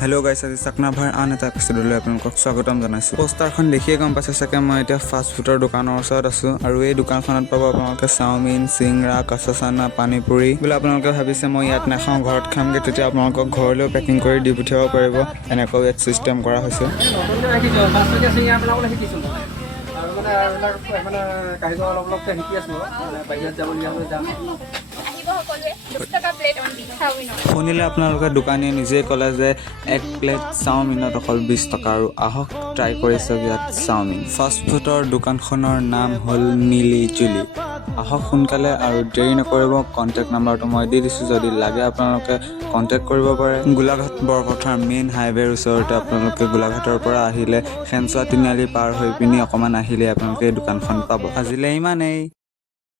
Hello' গাইছ, আজি চাকনাভাৰ আন এটা এপিছ'ডলৈ আপোনালোকক স্বাগতম জনাইছোঁ। পোষ্টাৰখন দেখিয়ে গম পাইছে চাগে মই এতিয়া ফাষ্ট ফুডৰ দোকানৰ ওচৰত আছোঁ আৰু এই দোকানখনত পাব আপোনালোকে চাওমিন, চিংৰা, কাঁচা চানা, পানী পুৰি। বোলে আপোনালোকে ভাবিছে মই ইয়াত নাখাওঁ, ঘৰত খামগৈ, তেতিয়া আপোনালোকক ঘৰলৈও পেকিং কৰি দি পঠিয়াব পাৰিব। এনেকৈ ইয়াত ছিষ্টেম কৰা হৈছে। শুনিলে আপোনালোকে দোকানীয়ে নিজেই ক'লে যে এক প্লেট চাওমিনত অকল 20 টকা, আৰু আহক ট্ৰাই কৰি চাওক ইয়াত চাওমিন। ফাষ্ট ফুডৰ দোকানখনৰ নাম হ'ল মিলি জুলি। আহক সোনকালে আৰু দেৰি নকৰিব। কণ্টেক্ট নাম্বাৰটো মই দি দিছোঁ, যদি লাগে আপোনালোকে কণ্টেক্ট কৰিব পাৰে। গোলাঘাট বৰপথাৰ মেইন হাইৱেৰ ওচৰতে আপোনালোকে গোলাঘাটৰ পৰা আহিলে খেনচোৱা তিনিআলি পাৰ হৈ পিনি অকণমান আহিলে আপোনালোকে এই দোকানখন পাব। আজিলৈ ইমানেই।